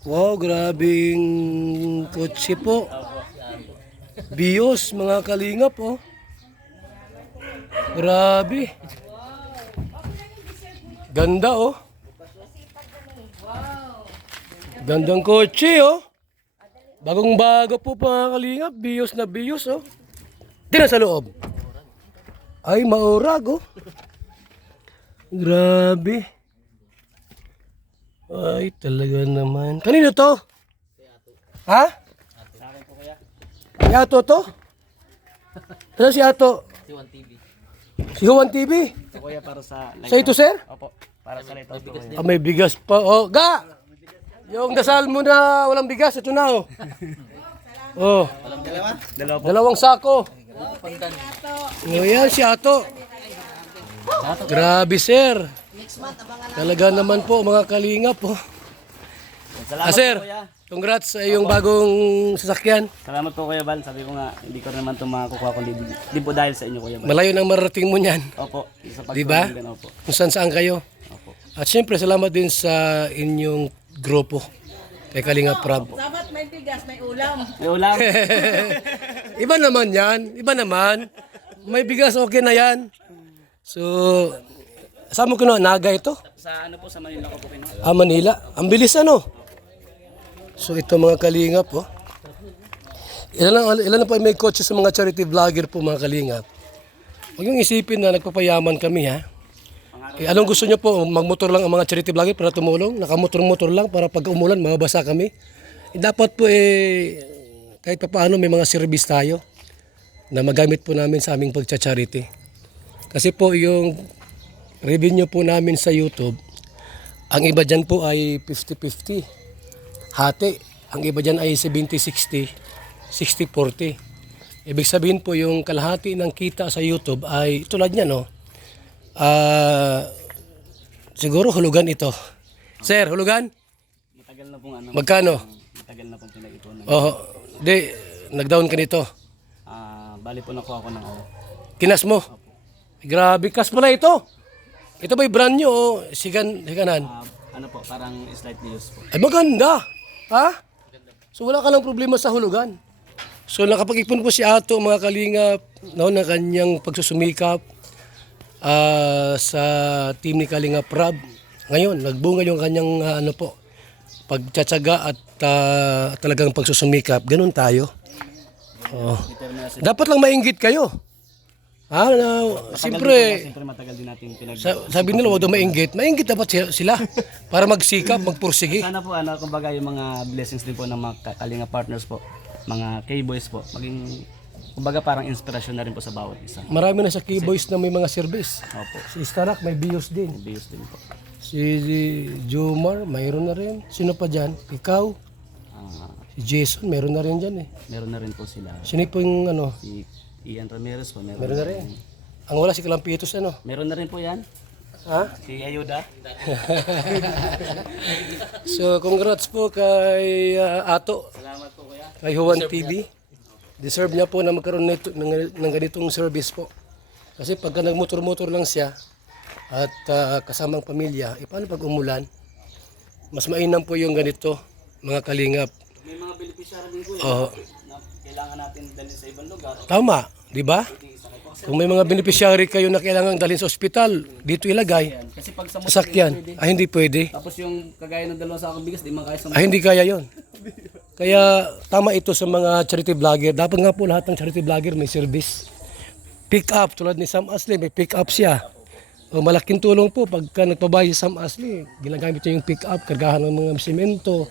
Wow, grabing kotse po. Bios, mga kalingap, oh. Grabe. Ganda, oh. Gandang kotse, oh. Bagong bago po, mga kalingap. Bios na bios, oh. Tira sa loob. Ay, maurag, oh. Grabe. Ay, talaga naman. Kanino to? Ha? Sa akin po kuya. Si Ato to? Ano si Ato? Si Juan TV. Si Juan TV? So kuya para sa Sa ito, sir? Opo. Para sa lighthouse po kuya. Ah, may bigas pa. Oh, ga! Yung dasal mo na walang bigas, ito na, oh. Oh, Dalawa po. dalawang sako. Oh, yan, si Ato. Grabe, sir. Talaga naman po, mga kalingap, po. Salamat Sir, po kuya. congrats sa iyong bagong sasakyan. Salamat po kuya Bal. Sabi ko nga, hindi ko naman ito makakukuha kundi di po dahil sa inyo kuya Bal. Malayo nang marating mo niyan. Opo. Sa Diba? pagtulungan, opo. Kung saan kayo. Opo. At syempre, salamat din sa inyong grupo. Kay Kalinga Prab. Dapat may bigas, may ulam. May ulam. Iba naman yan. Iba naman. May bigas, okay na yan. So, saan mo kinuha? Naga ito? Sa ano po, sa Manila ko po kinuha. Ah, Manila. Ang bilis ano? So, ito mga kalingap, oh. Ilan na po may kotse sa mga charity vlogger po, mga kalingap. Huwag yung isipin na nagpapayaman kami, ha? Anong gusto nyo po? Magmotor lang ang mga charity vlogger para tumulong? Nakamotor-motor lang para pag umulan, mababasa kami? Dapat po kahit pa paano may mga service tayo na magamit po namin sa aming pagcha-charity. Kasi po yung revenue po namin sa YouTube, ang iba dyan po ay 50-50. Hati. Ang iba dyan ay 70-60, 60-40. Ibig sabihin po yung kalahati ng kita sa YouTube ay tulad niya, no? Siguro hulugan ito. Sir, hulugan? Matagal na pong ano. Magkano? Matagal na pong pinag-ipunan. Oh, di, nag-down ka nito. Bali po nakuha ko ng Kinas mo? Grabe, kas pala ito. Ito ba'y brand nyo o siganan? ano po, parang slightly used po. Ay maganda. Ha? So wala ka lang problema sa hulugan. So nakapag-ipon po si Ato, mga kalingap, no, na kanyang pagsusumikap sa team ni Kalinga Prab. Ngayon, nagbunga yung kanyang pagtsatsaga at talagang pagsusumikap. Ganun tayo. Oh. Dapat lang mainggit kayo. Siyempre, Siyempre matagal din natin sabi nila wag daw mainggit. Mainggit dapat sila para magsikap, magpursige. Sana po kumbaga yung mga blessings din po ng mga Kalinga partners po, mga K-boys po, maging kumbaga parang inspirasyon na rin po sa bawat isa. Marami na sa K-Boys na may mga service. Opo. Si Starak may bios din. Bios din po. Si Jomar, mayroon na rin. Sino pa dyan? Ikaw? Si Jason, mayroon na rin dyan eh. Meron na rin po sila. Sino po yung Si Ian Ramirez po. Meron na rin. Ang wala si Kalampitos Meron na rin po yan. Ha? Si Ayuda. So, congrats po kay Ato. Salamat po kuya. Kay Juan TV. Deserve niya po na magkaroon ng ganitong service po. Kasi pagka nagmotor-motor lang siya at kasamang pamilya, paano pag umulan? Mas mainam po yung ganito, mga kalingap. May mga beneficiary din po Oo. na kailangan natin dalhin sa ibang lugar. Tama, di ba? Kung may mga beneficiary kayo na kailangan dalhin sa ospital, dito ilagay. Kasi pag sa Sasakyan. Ay, hindi pwede. tapos yung kagaya ng dalawang sakong bigas, di man kaya sa Ay, hindi kaya yon. Kaya tama ito sa mga charity vlogger. Dapat nga po lahat ng charity vlogger may service. Pick up, tulad ni Sam Asli, may pick up siya. O, malaking tulong po pagka nagpabahay si Sam Asli, ginagamit niya yung pick up, kargahan ng mga simento,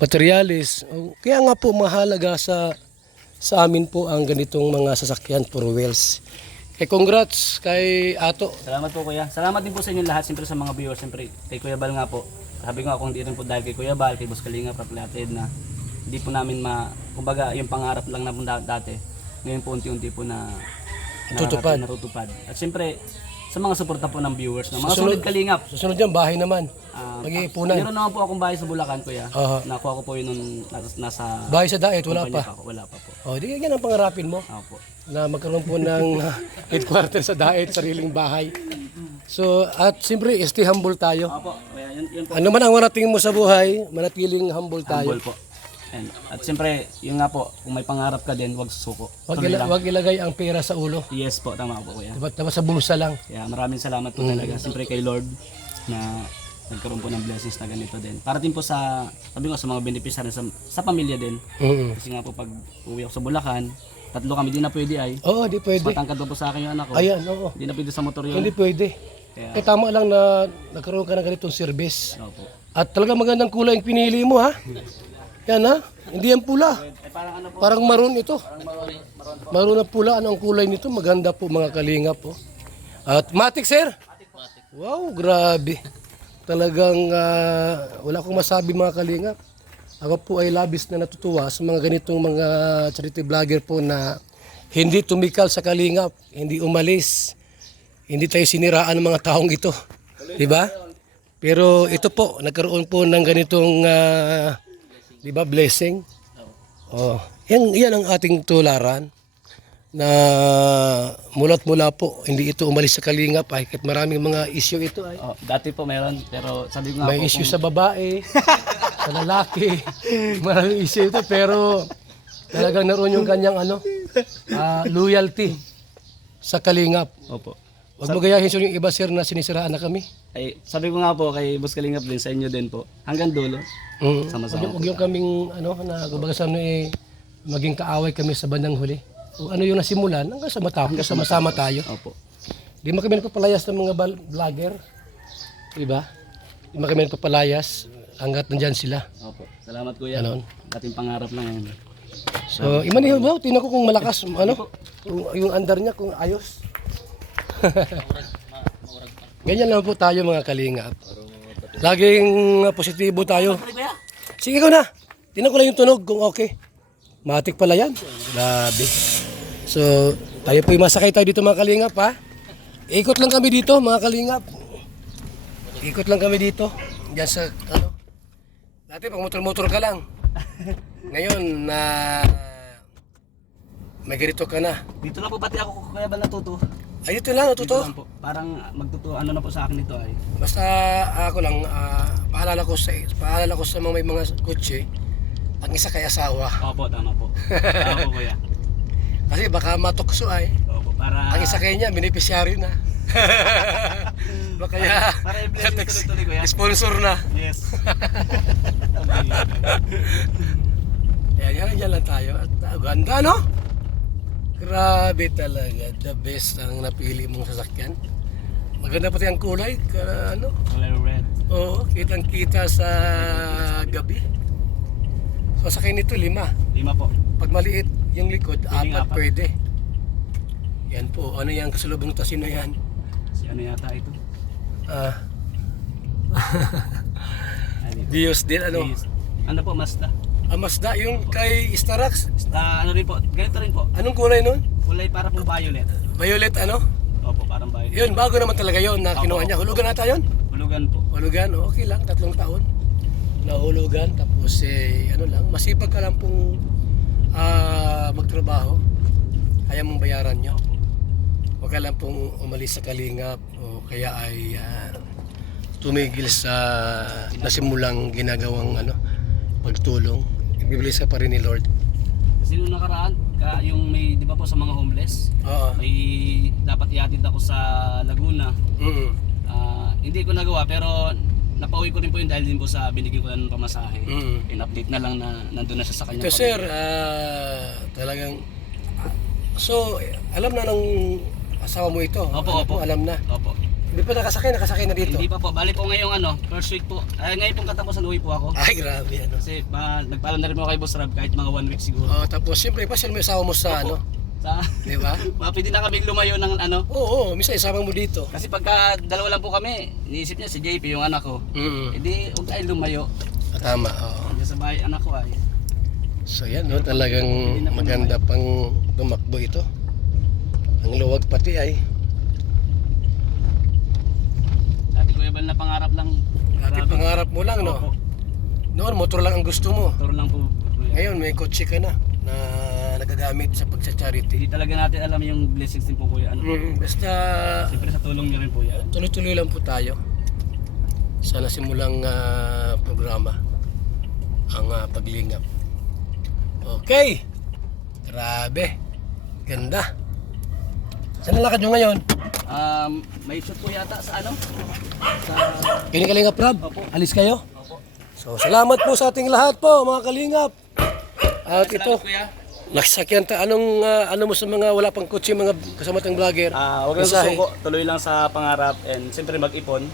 materialis. O, kaya nga po mahalaga sa amin po ang ganitong mga sasakyan for wheels. Kaya congrats kay Ato. Salamat po kuya. Salamat din po sa inyo lahat, siyempre sa mga viewers, siyempre kay Kuya Bal nga po. Sabi ko nga kung di rin po dahil kay Kuya Bal, kay Boss Kalinga, Praplatid na hindi po namin kumbaga yung pangarap lang na po dati. Ngayon po unti-unti po na natutupad. At siyempre sa mga suporta po ng viewers, na mga solid Kalingap. Susunod yan, bahay naman. Mag-iipunan. Meron naman po akong bahay sa Bulacan kuya. Nakuha ko po yun nung nasa Bahay sa Daet, wala pa. Wala pa po. O, di yan ang pangarapin mo. Opo. Na magkaroon po ng headquarters sa Daet, sariling bahay. So, at siyempre, stay humble tayo. Opo, kuya, yun po. Ano man ang marating mo sa buhay, manatiling humble tayo. Humble po. At siyempre, yun nga po, kung may pangarap ka din, huwag susuko. Wag, Tuloy lang. wag ilagay ang pera sa ulo. Yes po, tama po kuya. Diba sa bulsa lang. Kaya maraming salamat po talaga. Siyempre kay Lord na nagkaroon po ng blessings na ganito din. Para din po sa, sabi ko sa mga beneficiary sa pamilya din. Mm. Kasi nga po pag uwi ako sa Bulacan, 3 kami, di na pwede ay. Oo, di pwede. Matangkad pa po sa akin yung anak ko. Ayan, oo. Di na pwede sa motor yun. Hindi pwede. Kaya, Eh tama lang na nagkaroon ka ng ganitong service. opo. At talaga magandang kulay ang pinili mo ha. Yan ha. Hindi yan pula. Parang ano po, Parang maroon ito. Maroon na pula. Ano ang kulay nito? Maganda po mga kalinga po. At matik sir. Wow, grabe. Talagang wala akong masabi mga kalinga. Ako po ay labis na natutuwa sa mga ganitong mga charity vlogger po na hindi tumikal sa kalingap, hindi umalis. Hindi tayo siniraan ng mga taong ito. Di ba? Pero ito po, nagkaroon po ng ganitong di ba, blessing. Oh, yan ang ating tularan na mula't mula po, hindi ito umalis sa kalingap ay kahit maraming mga issue ito ay. oh, dati po meron, pero sabi ko nga May po, issue sa babae, sa lalaki, maraming issue ito pero talagang naroon yung kanyang loyalty sa kalingap. opo. Wag mo gayahin yung iba sir na sinisiraan na kami. Ay, sabi ko nga po kay Boss Kalingap din sa inyo din po, hanggang dulo. Sama-sama Huwag yung kaming na kumbaga sa maging kaaway kami sa bandang huli. Kung ano yung nasimulan, hanggang sa matapos, sama-sama tayo. Opo. Di man kami nagpapalayas ng mga vlogger. Diba? Di man kami nagpapalayas hanggat nandyan sila. Opo. Salamat kuya. Ganon. Ating pangarap lang yan. So, imanihin mo, tingnan ko kung malakas, yung andar niya, kung ayos. Ganyan lang po tayo mga kalingap. Laging positibo tayo. Sige ko na. Tingnan ko lang yung tunog kung okay. Matik pala yan. Grabe. So, tayo po masakay tayo dito mga kalingap ha. Ikot lang kami dito mga kalingap. Ikot lang kami dito. Diyan sa dati pag motor-motor ka lang. Ngayon na may ganito ka na. Dito na po pati ako kuya ba natuto? Ay, ito lang, Dito totoo. lang po. Parang magtuto ano na po sa akin ito ay. Basta ako lang, paalala ko sa mga may mga kotse, ang isa kay asawa. Opo, tama po. Tama po kuya. Kasi baka matukso ay. Opo, para Ang isa kay niya, beneficiary na. Baka kaya, para i-bless tuloy kuya. sponsor na. Yes. Kaya yan lang tayo. At ganda, no? Grabe talaga. The best ang napili mong sasakyan. Maganda pati ang kulay. Color red. Oo, kitang-kita sa gabi. So, sakay nito 5. 5 po. Pag maliit yung likod, Pwedeng 4 4. pwede. Yan po. Ano yan? Kasalubong tasino yan? Si ano yata ito? Ah, Ano ito? Dios din. Ano? Ano po, Mazda? Mazda, yung kay Starax. Ano rin po, ganito rin po. Anong kulay nun? Kulay para po violet. Violet ano? Opo, parang violet. Yun, bago naman talaga yun na kinuha niya. Hulugan nata yun? Hulugan po. Hulugan, okay lang. 3 taon. Nahulugan. Tapos masipag ka lang pong magtrabaho. Kaya mong bayaran nyo. Huwag ka lang pong umalis sa kalingap. O kaya ay tumigil sa nasimulang ginagawang pagtulong. Ibibless ka pa rin ni Lord. Kasi nung nakaraan, yung may, di ba po sa mga homeless, Oo. may dapat iatid ako sa Laguna. Mm. Hindi ko nagawa pero napauwi ko rin po yun dahil din po sa binigyan ko ng pamasahe. Mm. In-update na lang na nandun na siya sa kanya. Ito sir, talagang so alam na ng asawa mo ito. Opo, opo. Alam na. Opo. Hindi pa nakasakay na dito. Hindi pa po. Bali po ngayong first week po. Ngayon pong katapusan uwi po ako. Ay grabe Kasi nagpaalam na rin ako kay Boss Rab kahit mga 1 week siguro. Tapos siyempre pasyal mo yung asawa mo sa Opo. Sa di ba? pwede na kami lumayo ng Oo, minsan isama mo dito. Kasi pagka dalawa lang po kami, iniisip niya si JP yung anak ko. Hindi, huwag tayo lumayo. Tama, oo. Diyan sa bahay anak ko ay. So yan, no, talagang maganda pang tumakbo ito. Ang luwag pati ay. Sabi ko Ebal na pangarap lang. Dati pangarap mo lang, no? Opo. Noon, motor lang ang gusto mo. Motor lang po. Ngayon, may kotse ka na nagagamit sa pagsa-charity. Hindi talaga natin alam yung blessings din po kuya. Ano? Basta Siyempre sa tulong niyo rin po yan. tuloy-tuloy lang po tayo sa nasimulang programa, ang paglingap. Okay, grabe, ganda. Saan ang lakad nyo ngayon? May shoot po yata sa ano? Sa... Kalingap Rob, Opo. alis kayo? Opo. So salamat po sa ating lahat po mga kalingap. At ito, Salamat kuya. nagsakyan ta. Ano mo sa mga wala pang kutsi, mga kasama tang vlogger? Huwag lang Mensahe. susuko, tuloy lang sa pangarap and siyempre mag-ipon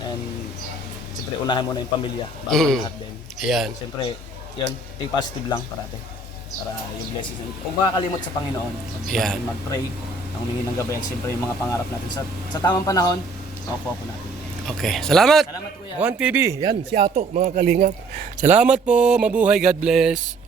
and siyempre unahin mo na yung pamilya bago ang lahat din. Ayan. Siyempre, yun, think positive lang parate. Para yung blessings. Huwag makakalimot sa Panginoon. Yan. Mag-pray, ang humingi ng gabayan, siyempre yung mga pangarap natin sa tamang panahon, makukuha po natin. Okay, salamat. Salamat kuya. Juan TV, yan si Ato, mga kalingap. Salamat po, mabuhay, God bless.